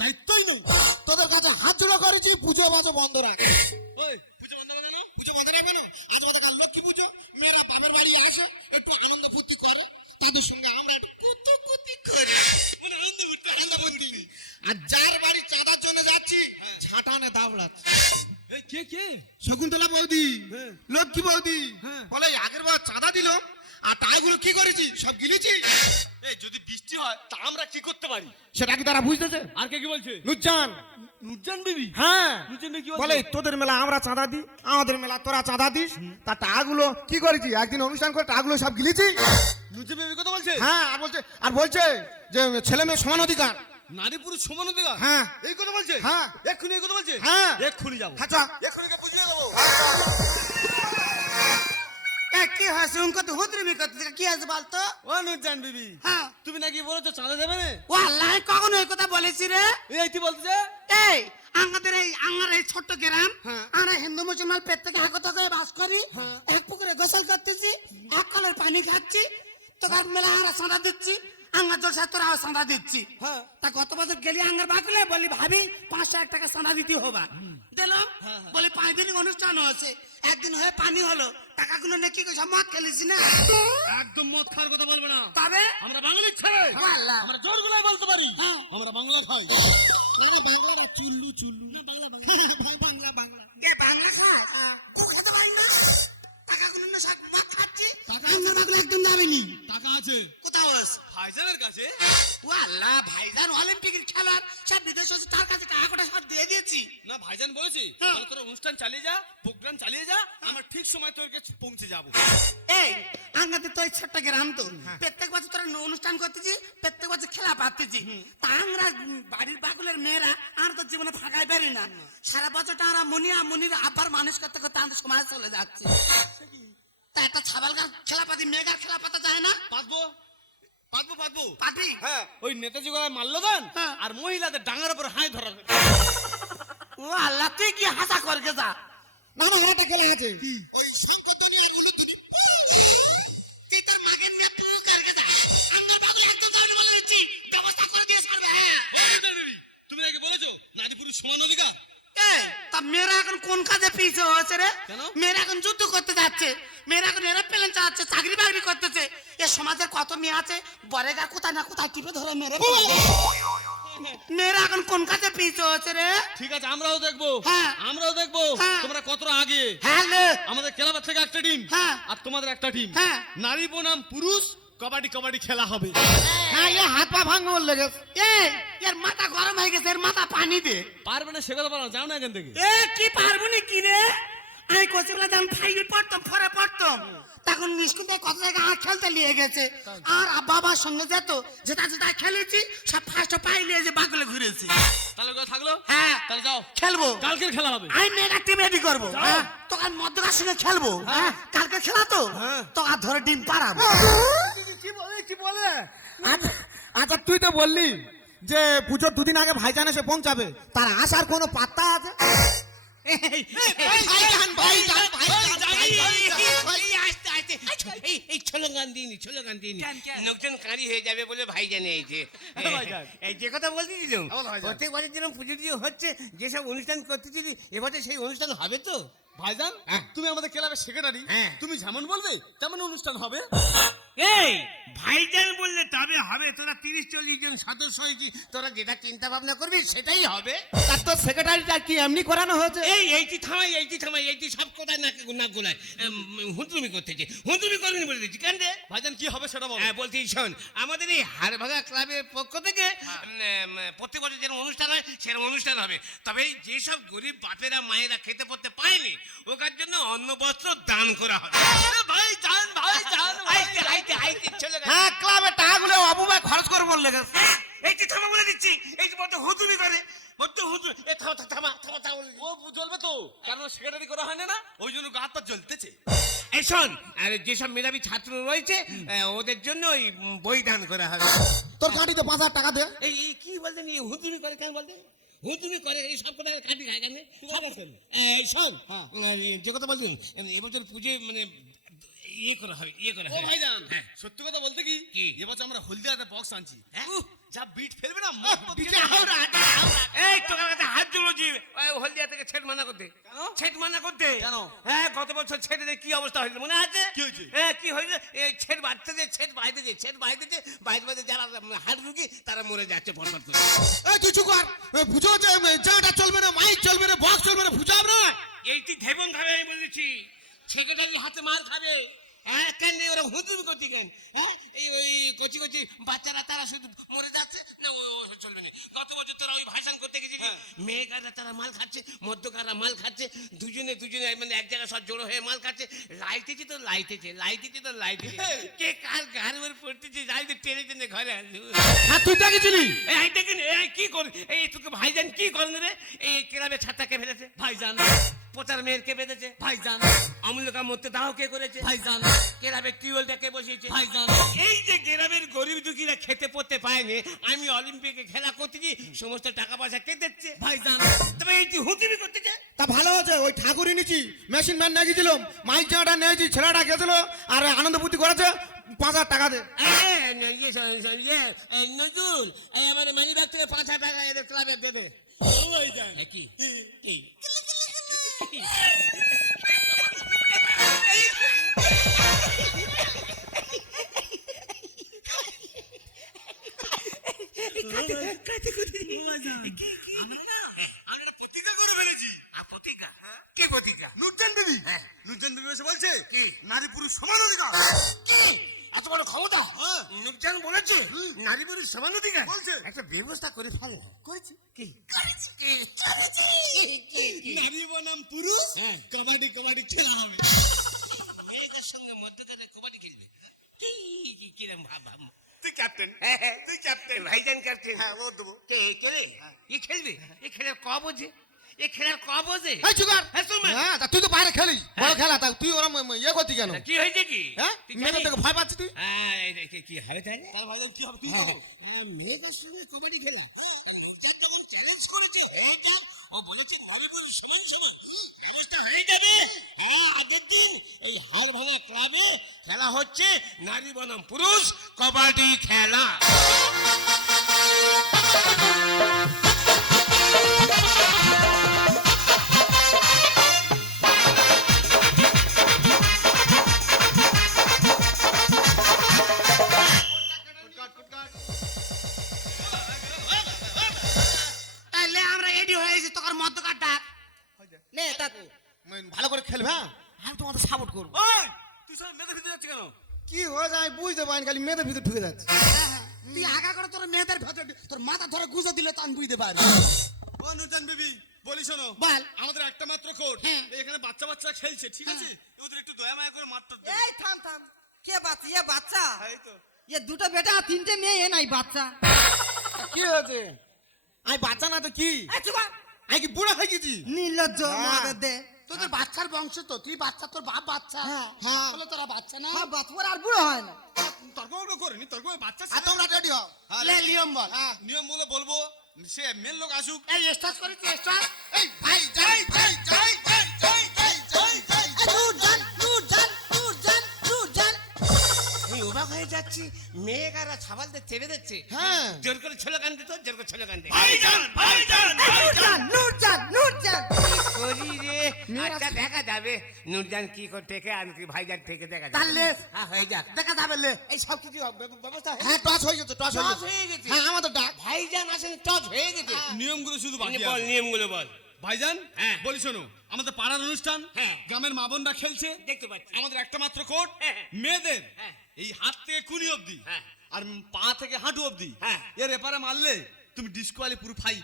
দায়িত্বই নেই। তোদের কাছে হাত জোড়া করেছি পুজো বাজো বন্ধ রাখ। বৃষ্টি হয় তা আমরা কি করতে পারি? সেটা কি তারা বুঝতেছে? আর কে কি বলছে? নুজান নুজান বিবি হ্যাঁ। নুজান কি বলে তোদের মেলা আমরা চাঁদা দিই আমাদের মেলা তোরা চাঁদা দিস। তা টাকাগুলো কি করেছি? একদিন অনুষ্ঠান করে টাকাগুলো সব গিলেছি? নুজান বিবি কথা বলছে? হ্যাঁ আর বলছে আর বলছে যে ছেলে মেয়ে সমান অধিকার। নারী পুরুষ সমান অধিকার? হ্যাঁ। এই কথা বলছে? হ্যাঁ। এক্ষুনি এই কথা বলছে? হ্যাঁ। এক্ষুনি যাব। আচ্ছা। এক্ষুনি বুঝিয়ে দেবো? কি হাসি উনকো তো হুদরিমি করতে কি আছে বলতো? ও নুজান বিবি হ্যাঁ। তুমি নাকি বলেছ চাঁদা দেবে না? ও আল্লাহ কখন এই কথা বলেছি রে। এই তুই বলছে এই আমাদের এই আমার এই ছোট্ট গ্রাম আমরা হিন্দু মুসলমান প্রত্যেকে একতা করে বাস করি। এক পুকুরে গোসল করতেছি এক কলের পানি খাচ্ছি তোকার মেলা আমরা সাঁদা দিচ্ছি আঙ্গার জল সাথে তোরা সাঁদা দিচ্ছি। তা গত বছর গেলি আঙ্গার বাকলে বলি ভাবি পাঁচশো এক টাকা সাঁদা দিতে হবা। দিলাম। বলে পাঁচ দিন অনুষ্ঠান হয়েছে। একদিন হয়ে পানি হলো। টাকাগুলো কি সব মদ খেলেছি না? একদম মদ খাওয়ার কথা বলবে না। তবে? আমরা বাঙালি ছেলে। আমরা জোর গুলাই বলতে পারি। হ্যাঁ। আমরা বাংলা খাই। না না বাংলা না চুল্লু চুল্লু। না বাংলা বাংলা। বাংলা বাংলা। বাংলা খায়? খেতে পারি না। না খাচ্ছি। টাকা আঙ্গার বাকলে একদম যাবেনি টাকা আছে। কোথাও আছে? ভাইজানের কাছে? ও আল্লাহ ভাইজান অলিম্পিকের খেলার সব বিদেশ আছে তার কাছে টাকা কোটা সব দিয়ে দিয়েছি। না ভাইজান বলেছি হ্যাঁ। তাহলে তোরা অনুষ্ঠান চালিয়ে যা প্রোগ্রাম চালিয়ে যা আমরা ঠিক সময় তোর কাছে পৌঁছে যাব। এই আঙ্গাতে তো ছোট্ট গ্রাম তো। প্রত্যেক বছর তোরা অনুষ্ঠান করতেছি প্রত্যেক বছর খেলা পাচ্তেছি। তা আমরা বাড়ির বাকুলের মেয়েরা আর তো জীবনে ফাঁকাই পারি না। সারা বছরটা আমরা মুনিয়া মুনির আব্বার মানুষ করতে করতে আমাদের সময় চলে যাচ্ছে। তা একটা ছাবাল গাছ খেলা পাতি মেয়েগার খেলা পাতা যায় না? পাতবো। পাতবো পাতবো। পাটি হ্যাঁ। ওই নেতাজি গলায় মাল্যদান হ্যাঁ। আর মহিলাদের ডাঙার উপর হাই ধরা ও আল্লাহ তুই কি হাসা করকে যা। না না একটা খেলা আছে ওই শঙ্করধ্বনি আর উলুধ্বনি তুই তোর মাগের মেয়ে পুরো করকে যা? আমরা বাবুল একদম দাঁড়িয়ে বলে দিচ্ছি। ব্যবস্থা করে দিয়ে ছাড়বে হ্যাঁ। তুমি নাকি বলেছ নারী পুরুষ সমান অধিকার? মেয়েরা এখন কোন কাজে পিছিয়ে হয়েছে রে? মেয়েরা এখন যুদ্ধ করতে যাচ্ছে। মেয়েরা এখন এরোপ্লেন চালাচ্ছে চাকরি বাকরি করতেছে। এ সমাজের কত মেয়ে আছে? বরেগা কোথায় না কোথায় টিপে ধরে মেরে মেয়েরা এখন কোন কাজে পিছিয়ে হয়েছে রে? ঠিক আছে আমরাও দেখব। হ্যাঁ। আমরাও দেখব। হ্যাঁ। তোমরা কতটা আগে? হ্যাঁ আমাদের ক্লাবের থেকে একটা টিম হ্যাঁ। আর তোমাদের একটা টিম। হ্যাঁ। নারী বনাম পুরুষ কবাডি কবাডি খেলা হবে। হ্যাঁ এ হাত পা ভাঙবো বললে এই এর মাথা গরম হয়ে গেছে এর মাথা পানি দে। পারবে না সে কথা বলো যাও না এখান থেকে। এ কি পারব নি কি রে? আমি কচিগুলো যখন ফাইভে পড়তাম ফরে পড়তাম তখন থেকে কত জায়গায় আর খেলতে নিয়ে গেছে। আর বাবার সঙ্গে যেত যেটা যেটা খেলেছি সব ফার্স্ট পাই নিয়ে যে বাগলে ঘুরেছি। তাহলে কথা থাকল? হ্যাঁ তাহলে যাও। খেলব। কালকের খেলা হবে। আমি মেয়েটা টিম রেডি করব। হ্যাঁ তোকে মধ্যকার সঙ্গে খেলব। হ্যাঁ। কালকে খেলা তো? তো আর ধরে ডিম পাড়াবো। কি বলে কি বলে আচ্ছা তুই তো বললি যে পুজোর দুদিন আগে ভাইজান এসে পৌঁছাবে তার আসার কোনো পাত্তা আছে ভাইজান ভাইজান এই এই দিইনি ছোলগান দিইনি লোকজন কাঁড়ি হয়ে যাবে বলে ভাই জানে এই যে এই যে কথা বলতেছিলাম প্রত্যেক বছর যেরকম পুজো হচ্ছে যেসব অনুষ্ঠান করতেছিলি এবছর সেই অনুষ্ঠান হবে তো ভাইজান তুমি আমাদের ক্লাবের সেক্রেটারি হ্যাঁ। তুমি যেমন বলবে তেমন অনুষ্ঠান হবে। এই! ভাইজান বললে তবে হবে তোরা তিরিশ চল্লিশ জন সদস্য হয়েছি তোরা যেটা চিন্তা ভাবনা করবি সেটাই হবে। তার তো সেক্রেটারিটা কি এমনি করানো হয়েছে? এই এইটি থামাই এইটি থামাই এইটি সব কোথায় নাক নাক গোলায় হুঁতুমি করতেছে। হুঁতুমি করবেন বলে দিচ্ছি কেন রে ভাইজান কি হবে সেটা বলো। হ্যাঁ বলছি শোন আমাদের এই হারভাগা ক্লাবের পক্ষ থেকে উম, প্রত্যেক বছর যেরকম অনুষ্ঠান হয় সেরকম অনুষ্ঠান হবে। তবে এই যেসব গরিব বাপেরা মায়েরা খেতে পড়তে পায়নি ওকার জন্য অন্ন বস্ত্র দান করা হবে। ভাই যান ভাই যান আইতে আইতে আইতে চলে গেছে। হ্যাঁ ক্লাবে টাকাগুলো অবুবাই খরচ করে বললে হ্যাঁ, এই যে থামা বলে দিচ্ছি এই যে বড্ড হুতুমি করে বড্ড হুতু এ থামা থামা থামা থামা বলে ও জ্বলবে তো। কারণ সেক্রেটারি করা হয় না ওই জন্য গা হাত জ্বলতেছে। এই শোন আর যেসব মেধাবী ছাত্র রয়েছে ওদের জন্য ওই বই দান করা হবে। তোর গাড়িতে পাঁচ হাজার টাকা দে। এই কি বলতেন এই হুতুমি করে কেন বলতে হুতুমি করে এই সব কথা কাটি খায় কেন শোন হ্যাঁ। যে কথা বলছেন এবছর পুজোয় মানে ইয়ে করা হবে ইয়ে করা হয় হ্যাঁ। সত্যি কথা বলতে কি কি? এবছর আমরা হলদিয়াতে বক্স আনছি হ্যাঁ? যা বিট ফেলবে না। এই তোকার কাছে হাত জোড়োছি। হলদিয়া থেকে ছেট মানা করতে। ছেট মানা করতে? কেন? হ্যাঁ গত বছর ছেটেদের কি অবস্থা হয়েছিল মনে আছে? কি হয়েছে? হ্যাঁ কি হয়েছে? এই ছেট বাড়তেছে ছেট বাইতেছে ছেট বাইতেছে বাইতে বাইতে যারা হাট রুগী তারা মরে যাচ্ছে ফটফট করে এই তুই চুপ কর। পুজো হচ্ছে যাটা চলবে না মাইক চলবে না বক্স চলবে না হবে না। এইটি ধেবন খাবে আমি বলেছি সেক্রেটারি হাতে মার খাবে। হ্যাঁ কেন ওরা হুজুর করছি কেন হ্যাঁ? এই ওই কচি কচি বাচ্চারা তারা শুধু মরে যাচ্ছে না ও চলবে না। গত বছর তারা ওই ভাষণ করতে গেছে মেয়েকাররা তারা মাল খাচ্ছে মধ্যকাররা মাল খাচ্ছে দুজনে দুজনে মানে এক জায়গায় সব জড়ো হয়ে মাল খাচ্ছে। লাইটেছে তো লাইটেছে লাইটেছে তো লাইটেছে কে কার গার উপর পড়তেছে যাই তো টেনে টেনে ঘরে আনলো হ্যাঁ তুই দেখেছিলি? এই দেখেন? এই কি কর এই তোকে ভাইজান কি করেন রে? এই ক্লাবে ছাত্রা কে ফেলেছে। ভাইজান। পোচার মেয়ের কে বেঁধেছে। ভাইজান। অমূল্যকা মরতে দাও কে করেছে? ভাইজান। গ্রামের টিউবওয়েলটা কে বসিয়েছে? ভাইজান। এই যে গ্রামের গরিব দুঃখীরা খেতে পড়তে পায়নি আমি অলিম্পিকে খেলা করতেছি সমস্ত টাকা পয়সা কে দিচ্ছে? ভাইজান। তবে এই তুই তা ভালো আছে ওই ঠাকুরই নিছি মেশিন ম্যান নিয়ে গেছিলাম মাইক জায়গাটা নিয়েছি ছেলেটা গেছিল আর আনন্দ বুদ্ধি করেছে পাঁচ হাজার টাকা দে। ইয়ে, নজরুল আমার মানি ব্যাগ থেকে পাঁচ হাজার টাকা এদের ক্লাবে দেবে কি? নারী পুরুষ সমান অধিকার কি এত বড় ক্ষমতা হ্যাঁ। নুরজান বলেছে নারী পুরুষ সমান অধিকার বলছে। একটা ব্যবস্থা করে ফেলে করেছি কি নারী বনাম পুরুষ হ্যাঁ। কবাডি কবাডি খেলা হবে। মেয়েদের সঙ্গে মধ্যকারে কবাডি খেলবে। কি কিরম ভাব তুই ক্যাপ্টেন তুই ক্যাপ্টেন ভাইজান ক্যাপ্টেন হ্যাঁ ও দেবো। কে কে? এ খেলবে? এ খেলার ক বোঝে এ খেলার ক বোঝে এই চুকার হ্যাঁ, হ্যাঁ তা তুই তো বাইরে খেলিস। বড় খেলা তা তুই ওরা ম- ম- ইয়ে করতি কেন? কি হয়েছে কি? হ্যাঁ? মেয়েদের? থেকে ভয় পাচ্ছিস তুই? হ্যাঁ, এই কি হবে তাহলে? তাহলে ভাইজান কি হবে? তুই হ্যাঁ, হ্যাঁ, মেয়েদের সঙ্গে কবাডি খেলা। চ্যালেঞ্জ করেছে হ্যাঁ ও বলেছে, নারী পুরুষ সমান ম্যারেজটা হয়ে যাবে? হ্যাঁ আগের দিন এই হাড় ভাঙা ক্লাবে খেলা হচ্ছে, নারী বনাম পুরুষ, কবাডি খেলা। ধরে গুজে দিলে তো আমি বুঝতে পারি ও বেবি বলি শোনো বল। আমাদের একটা মাত্র কোড হ্যাঁ। এখানে বাচ্চা বাচ্চা খেলছে ঠিক আছে? ওদের একটু দয়া মায়া করে মারতে দে। এই থাম থাম। কে বাচ্চা? ইয়ে বাচ্চা? হ্যাঁ, এই তো। ইয়ে দুটো বেটা তিনটে মেয়ে এ নাই বাচ্চা। কি হয়েছে? আমি বাচ্চা না তো কি? আমি কি বুড়া হয়ে গেছি নির্লজ্জ হ্যাঁ। দে তোদের বাচ্চার বংশ তো তুই বাচ্চা তোর বাপ বাচ্চা। হ্যাঁ, হ্যাঁ। বলে তোরা বাচ্চা না? হ্যাঁ বাচ্চা আর বুড়ো হয় না। তর্ক করে করিনি তর্ক বাচ্চা আর তোমরা রেডি হও। হ্যাঁ, লে নিয়ম বল। হ্যাঁ নিয়ম বলে বলব সে মেন লোক আসুক। এই স্টার্ট করি স্টার্ট এই ভাই যাই যাই যাই অবাক হয়ে যাচ্ছি মেয়েকারা ছাবালদের চেপে দিচ্ছে হ্যাঁ। জোর করে ছেলে গান দিত জোর করে ছেলে গান দে ভাইজান ভাইজান। নূরজান নূরজান। নূরজান করি রে? আচ্ছা দেখা যাবে। নুরজান কি করে টেকে আমি কি ভাইজান টেকে দেখা যাবে। তাহলে? হ্যাঁ হয়ে যাক। দেখা যাবে লে। এই সব কিছু ব্যবস্থা হ্যাঁ টস হয়ে গেছে টস হয়ে গেছে। হ্যাঁ আমাদের ডাক। ভাইজান আসেন টস হয়ে গেছে। নিয়মগুলো শুধু বাকি বল আছে। নিয়মগুলো বল। ভাইজান হ্যাঁ। বলি শোনো আমাদের পাড়ার অনুষ্ঠান হ্যাঁ। গ্রামের মা বোনরা খেলছে। দেখতে পাচ্ছি। আমাদের একটা মাত্র কোট হ্যাঁ, হ্যাঁ। মেয়েদের। হ্যাঁ। এই হাত থেকে খুনি অবধি হ্যাঁ। আর পা থেকে হাঁটু অবধি হ্যাঁ। এর এপারে মারলে তুমি ডিসকোয়ালি পুরো ফাইভ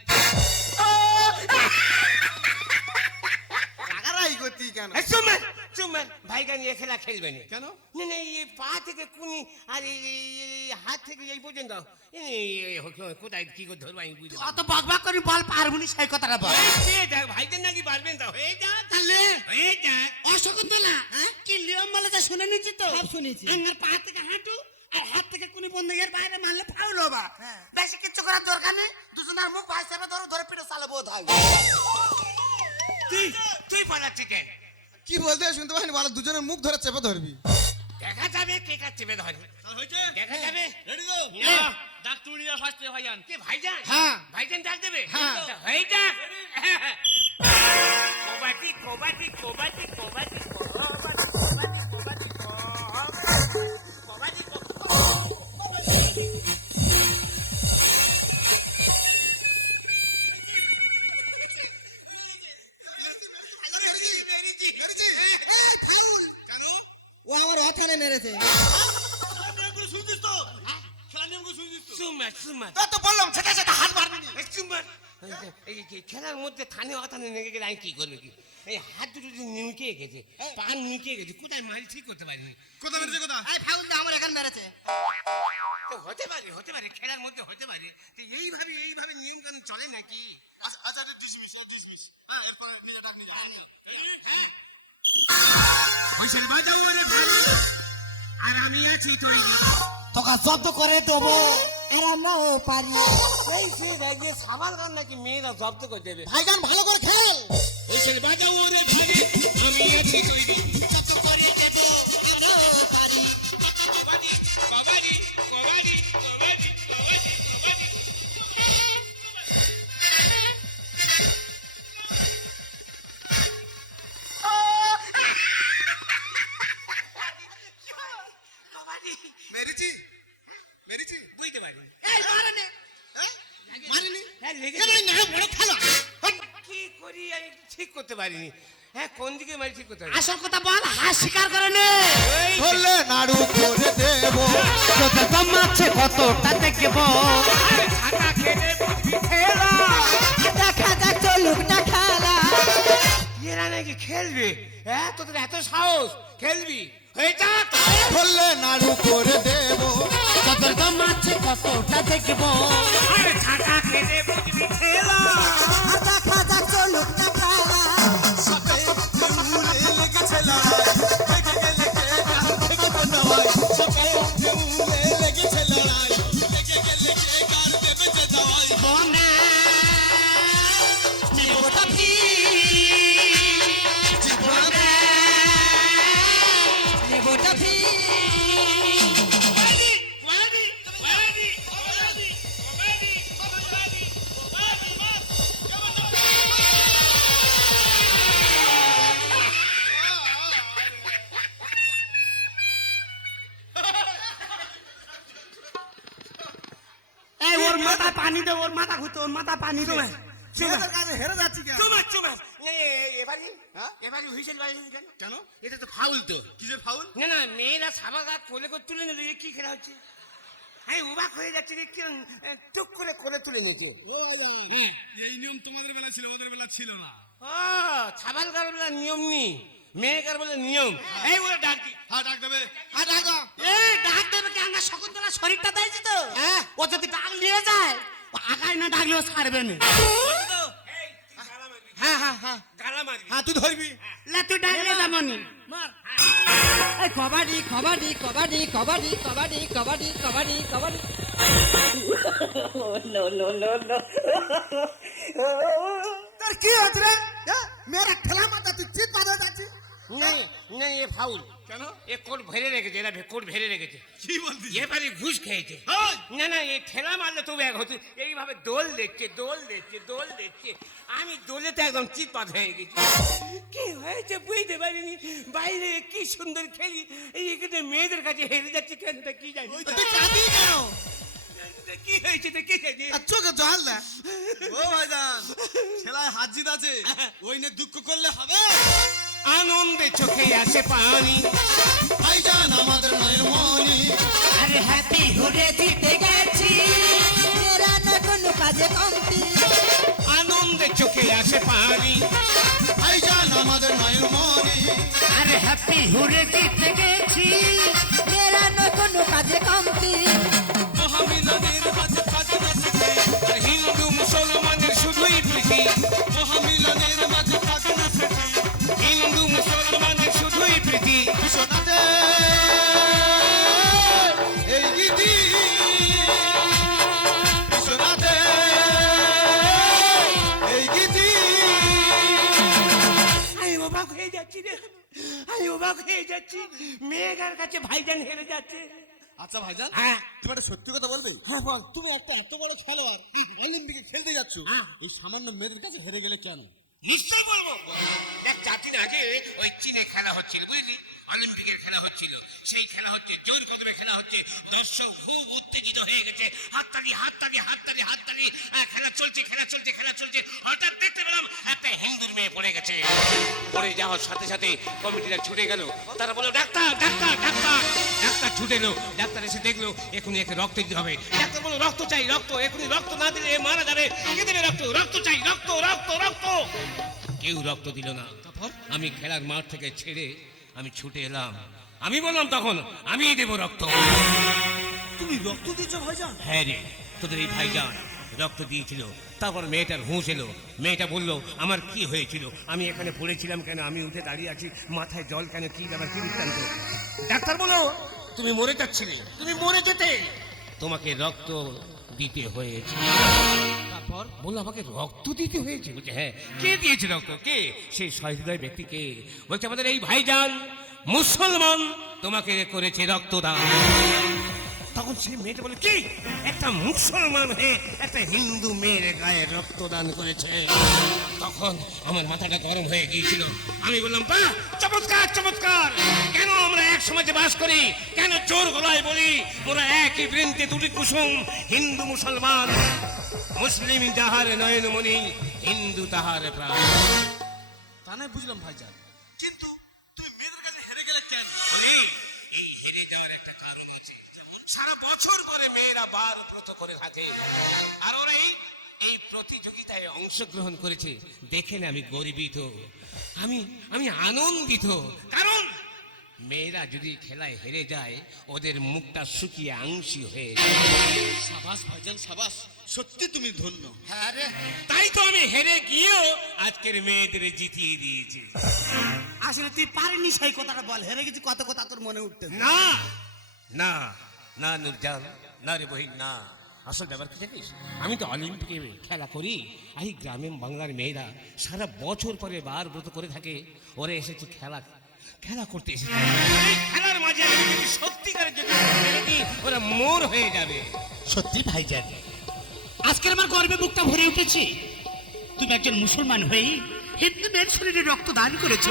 কাকারাই তুই কেন? এই চুম্বন চুম্বন ভাইজান এ খেলা খেলবে না। কেন? না না এই পা থেকে কুনি আর এই এই- এই হাত থেকে এই পর্যন্ত। এই- এই- এই হ- কোথায় কি করে ধরবো আমি বুঝতে অত বকবক করি বল পারবনি সেই কথাটা বল। না। এই দেখ, ভাইজান নাকি পারবেন তো হয়ে যাক তাহলে? হয়ে যাক অশকুন্তলা কি নিয়ম বলে যা শুনে নিচ্ছি তো? সব শুনেছি। আঙ্গার পা থেকে হাঁটু আর হাত থেকে কুনি বন্ধের বাইরে মারলে ফাউল হবা। হ্যাঁ। বেশি কিচ্ছু করার দরকার নেই দুজনের মুখ ভাই সেবে ধরো ধরে পিঠে চালাবো থাকবে তুই তুই কি বলতে শুনতে পাইনি? বলো দুজনের মুখ ধরে চেপে ধরবি। দেখা যাবে কে কার চেপে ধরবে দেখা হ্যাঁ। যাবে। রেডি তো? হ্যাঁ। ডাক তুমি নিয়ে ফার্স্ট ভাইজান। কে ভাইজান? হ্যাঁ। ভাইজান ডাক দেবে? হ্যাঁ। ভাইজান কোবাটি কোবাটি কোবাটি কোবাটি কোবাটি কোবাটি কোবাটি খেলার মধ্যে থানে অথানে লেগে গেলে আমি কি করবে কি? এই হাত দুটো যে নিউকে গেছে পা নিউকে গেছে কোথায় মারি ঠিক করতে পারিনি। কোথা মেরেছে কোথা এই ফাউল দা আমার এখানে মেরেছে। তো হতে পারে হতে পারে খেলার মধ্যে হতে পারে। তো এইভাবে এইভাবে নিয়ম কানুন চলে নাকি? বাজাও রে ভাই। আর আমি আছি তৈরি তোকে জব্দ করে দেবো। আর আমরাও পারি। এই সে রাজ্যে সাবাল গান নাকি মেয়েরা জব্দ করে দেবে। ভাইজান ভালো করে খেল। হয়েছে বাজাও রে ভাই আমি আছি তৈরি জব্দ করে দেবো আমরাও পারি। কবাডি কবাডি কবাডি। পারিনি হ্যাঁ কোন দিকে মারি ঠিক করতে আসল কথা বল হাত স্বীকার করে নে। ধরলে নাড়ু করে দেব। আছে কতটা দেখব। ঢাকা খেলে বুদ্ধি দেখা যাক চলুক না খেলা। এরা নাকি খেলবে? হ্যাঁ তোদের এত সাহস। খেলবি। হয়ে যাক ধরলে নাড়ু করে দেব। কত দম আছে কতটা দেখব। আরে ঢাকা খেলে বুঝবি খেলা দেখা যাক চলুক না উড়ে লেগেছে লাই ওর মাথা পানি দে ছেলেদের কাছে হেরে যাচ্ছি কেন? চুমা চুমা। এবারে হ্যাঁ? এবারে হুইসেল বাজিয়েছেন কেন? কেন? এটা তো ফাউল তো। কিসের ফাউল না না মেয়েরা সাবা গাছ কোলে করে তুলে নিল কি খেলা হচ্ছে? হ্যাঁ উবাক হয়ে যাচ্ছে যে কিরম টুক করে কোলে তুলে নিয়েছে। এই নিয়ম তোমাদের বেলা ছিল আমাদের বেলা ছিল না। ও ছাবাল গার নিয়ম নি? মেয়ে গার বলে নিয়ম? এই বলে ডাক দি। হ্যাঁ ডাক দেবে। হ্যাঁ ডাকো এ ডাক দেবে কি? আঙ্গা শকুন্তলা শরীরটা দিয়েছি তো। হ্যাঁ। ও যদি ডাক নিয়ে যায় আগায় না ডাকলেও ছাড়বে না। হ্যাঁ হ্যাঁ হ্যাঁ। হ্যাঁ তুই ধরবি। লে তুই ডাকলে যাবনি। মার। এই কবাডি কবাডি কবাডি কবাডি কবাডি কবাডি কবাডি কবাডি। তোর কি হচ্ছে রে? মেরা ঠেলা মাথা তুই চিত পারে যাচ্ছিস? এ ফাউল। কেন? এ কোট ভেরে রেখেছে এরা কোট ভেরে রেখেছে। কি বলছিস? এবারে ঘুষ খেয়েছে! না না এই ঠেলা মারলে তো ব্যাগ হচ্ছে এইভাবে দোল দেখছে দোল দেখছে দোল দেখছে আমি দোলেতে একদম চিৎপাত হয়ে গেছি। কি হয়েছে বুঝতে পারিনি? বাইরে কি সুন্দর খেলি। এই এখানে মেয়েদের কাছে হেরে যাচ্ছে কেন? তা কি জানি? তুই কাঁদি কেন? কি হয়েছে তা কি জানি? চোখে জল দে ও ভাইজান হাত জিত আছে। ওই নিয়ে দুঃখ করলে হবে। আনন্দে চোখে আসে পানি। ভাইজান আমাদের নয়ের মনি। আরে হ্যাপি হুরে জিতে গেছি। না কোনো কাজে কমতি আনন্দে চোখে আসে পানি। ভাইজান আমাদের নয়ন মনি। আরে হ্যাপি হুরে জিতে গেছি। আচ্ছা ভাইজান। হ্যাঁ। তুমি একটা সত্যি কথা বলবে? হ্যাঁ বল। তুমি একটা এত বড় খেলোয়াড় অলিম্পিকে খেলতে যাচ্ছ? এই সামান্য মেয়েদের কাছে হেরে গেলে কেন? নিশ্চয় বলব। দেখ চারদিন আগে ওই চীনে খেলা হচ্ছিল বুঝলি? অলিম্পিকের খেলা হচ্ছিল। সেই খেলা হচ্ছে জোর কদমে খেলা হচ্ছে। দর্শক খুব উত্তেজিত হয়ে গেছে। হাততালি হাততালি হাততালি হাততালি। আহ, খেলা চলছে খেলা চলছে খেলা চলছে। হঠাৎ দেখতে পেলাম একটা হিন্দুর মেয়ে পড়ে গেছে। পড়ে যাওয়ার সাথে সাথে কমিটিরা ছুটে গেল। তারা বলল ডাক্তার ডাক্তার ডাক্তার! ছুটে এলো ডাক্তার এসে দেখল এখনই একে রক্ত দিতে হবে। ডাক্তার বলল রক্ত চাই রক্ত এখনই রক্ত না দিলে মারা যাবে। কে দেবে রক্ত? রক্ত চাই রক্ত রক্ত রক্ত। কেউ রক্ত দিল না। তারপর? আমি খেলার মাঠ থেকে ছেড়ে আমি ছুটে এলাম। আমি বললাম তখন আমি দেব রক্ত। তুমি রক্ত দিচ্ছ ভাইজান? হ্যাঁ রে তোদের এই ভাইজান রক্ত দিয়েছিল। তারপর মেয়েটার হুঁশ এলো। মেয়েটা বলল আমার কি হয়েছিল? আমি এখানে পড়েছিলাম কেন? আমি উঠে দাঁড়িয়ে আছি। মাথায় জল কেন? কি ব্যাপার? কি ডাক্তার বলো তুমি মরে যাচ্ছিলে। তুমি মরে যেতে। তোমাকে রক্ত দিতে হয়েছে। তারপর বলল, আমাকে রক্ত দিতে হয়েছে? বলছে হ্যাঁ কে দিয়েছে রক্ত? কে? সেই সহৃদয় ব্যক্তি কে বলছে, আমাদের এই ভাইজান মুসলমান তোমাকে করেছে রক্তদান। তখন সে মেয়েটা বলে, কি? একটা মুসলমান হয়ে একটা হিন্দু মেয়ের গায়ে রক্তদান করেছে। তখন আমার মাথাটা গরম হয়ে গিয়েছিল। আমি বললাম, বাহ, চমৎকার চমৎকার। কেন আমরা এক সমাজে বাস করি? কেন চোর গলায় বলি? ওরা একই বৃন্তে দুটি কুসুম, হিন্দু, মুসলমান। মুসলিম যাহার নয়নমণি, হিন্দু তাহার প্রাণ। তা বুঝলাম ভাইজান। করে থাকে। আর ওরা এই এই প্রতিযোগিতায় অংশগ্রহণ করেছে। দেখে না আমি গর্বিত। আমি আমি আনন্দিত। কারণ মেয়েরা যদি খেলায় হেরে যায় ওদের মুখটা শুকিয়ে আংশি হয়ে সাবাস ভাইজান সাবাস। সত্যি তুমি ধন্য। হ্যাঁ রে। তাই তো আমি হেরে গিয়েও আজকের মেয়েদের জিতিয়ে দিয়েছি। আসলে তুই পারিনি সেই কথাটা বল। হেরে গেছি কত কথা তোর মনে উঠতে না না না নুরজান। না রে বহিন না। আসল ব্যাপার কি জানিস? আমি তো অলিম্পিকে খেলা করি এই গ্রামীণ বাংলার মেয়েরা সারা বছর পরে বার ব্রত করে থাকে ওরা এসেছে খেলা খেলা করতে এসেছে খেলার মাঝে সত্যিকারের যদি ওরা মোর হয়ে যাবে। সত্যি ভাইজান। আজকের আমার গর্বে বুকটা ভরে উঠেছে। তুমি একজন মুসলমান হয়ে হিন্দু মেয়ের শরীরে রক্ত দান করেছ।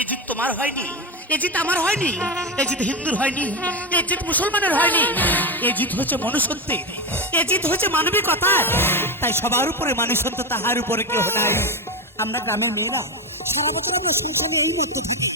এ জিত তোমার হয়নি এজিত আমার হয়নি এজিত হিন্দুর হয়নি এজিত জিত মুসলমানের হয়নি এ জিত হচ্ছে মনুষ্যত্বের এ জিত হচ্ছে মানবিকতার। তাই সবার উপরে মানুষত্ব তাহার উপরে কেউ নাই। আমরা গ্রামের মেয়েরা সারা বছর আমরা সংসারে এই মধ্যে থাকি।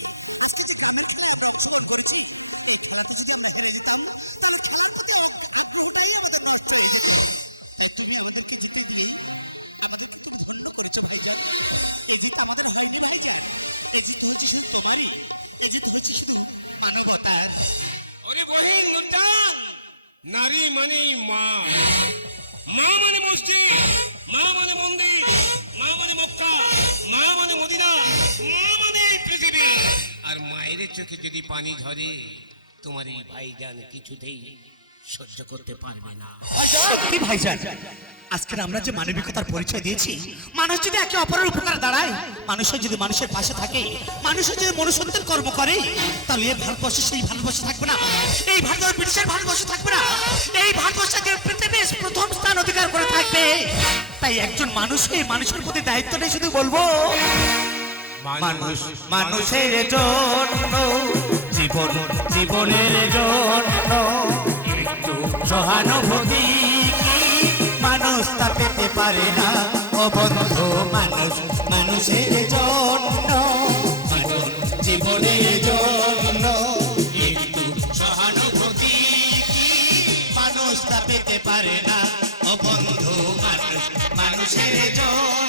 নারী মানে মা। মা মানে মসজিদ, মা মানে মন্দির, মা মানে মক্কা, মা মানে মদিনা, মা মানে পৃথিবী। আর মায়ের চোখে যদি পানি ঝরে, তোমার এই ভাইজান কিছুতেই সহ্য করতে পারবে না। সত্যি ভাইজান আজকের আমরা যে মানবিকতার পরিচয় দিয়েছি, মানুষ যদি একে অপরের উপকারে দাঁড়ায়, মানুষের যদি মানুষের পাশে থাকে, মানুষের যদি মনুষ্যত্বের কর্ম করে, তাহলে ভারতবর্ষে সেই ভারতবর্ষ থাকবে না। এই ভারত ব্রিটিশের ভারতবর্ষ থাকবে না। এই ভারতবর্ষ যে পৃথিবীর প্রথম স্থান অধিকার করে থাকবে তাই একজন মানুষ এই মানুষের প্রতি দায়িত্ব নেই শুধু বলব মানুষ মানুষের জন্য জীবন জীবনের জন্য। একটু সহানুভূতি কি? মানুষ তা পেতে পারে না ও বন্ধু মানুষ মানুষের জন্য। জীবন জীবনের বন্ধু